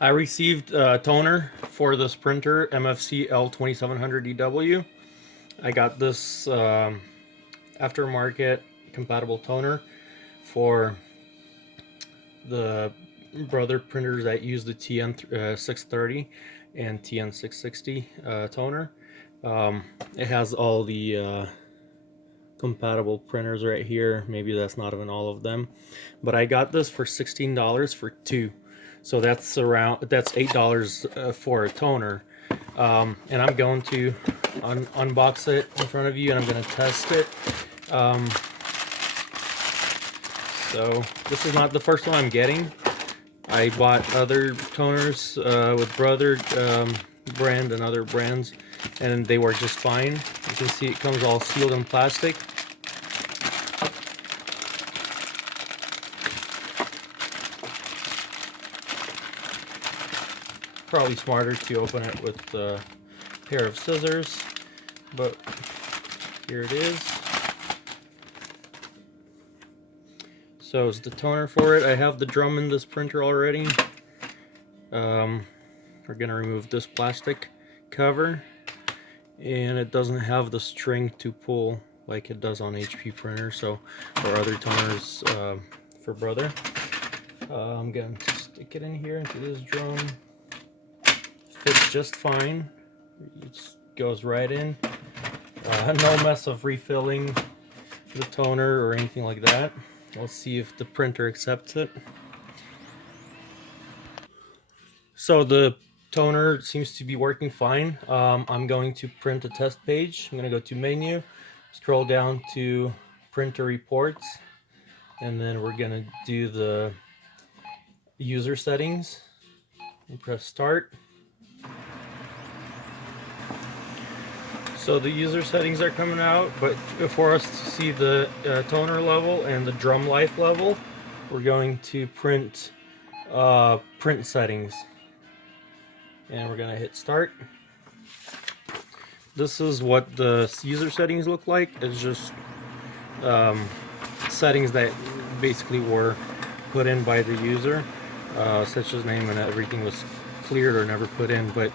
I received a toner for this printer, MFC-L2700DW. I got this aftermarket compatible toner for the Brother printers that use the TN-630 and TN-660 toner. It has all the compatible printers right here. Maybe that's not even all of them, but I got this for $16 for two. So that's $8 for a toner. And I'm going to unbox it in front of you, and I'm going to test it. So this is not the first one I'm getting. I bought other toners with Brother brand and other brands, and they work just fine. You can see it comes all sealed in plastic. Probably smarter to open it with a pair of scissors, but here it is. So it's the toner for it. I have the drum in this printer already. We're gonna remove this plastic cover, and it doesn't have the string to pull like it does on HP printer, so or other toners for Brother. I'm going to stick it in here into this drum. Fits just fine. It goes right in. No mess of refilling the toner or anything like that. Let's see if the printer accepts it. So the toner seems to be working fine. I'm going to print a test page. I'm going to go to menu, scroll down to printer reports, and then we're going to do the user settings and press start. So the user settings are coming out, but for us to see the toner level and the drum life level, we're going to print settings, and we're gonna hit start. This is what the user settings look like. It's just settings that basically were put in by the user, such as name and everything was cleared or never put in, but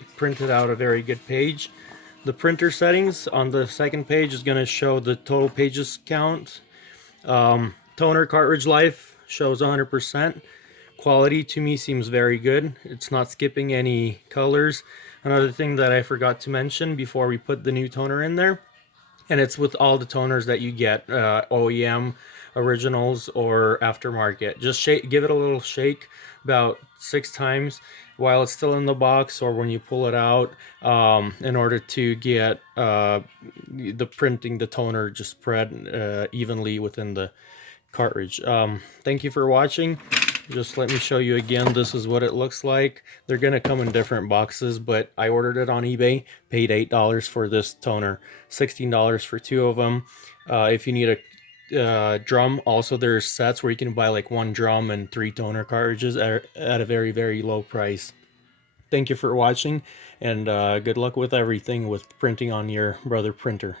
it printed out a very good page. The printer settings on the second page is going to show the total pages count. Toner cartridge life shows 100%. Quality to me seems very good. It's not skipping any colors. Another thing that I forgot to mention before we put the new toner in there, and it's with all the toners that you get, OEM, originals, or aftermarket. Just give it a little shake about 6 times while it's still in the box or when you pull it out, in order to get the toner just spread evenly within the cartridge. Thank you for watching. Just let me show you again. This is what it looks like. They're gonna come in different boxes, but I ordered it on eBay, paid $8 for this toner, $16 for 2 of them. If you need a drum, also there's sets where you can buy like 1 drum and 3 toner cartridges at a very, very low price. Thank you for watching, and good luck with everything with printing on your Brother printer.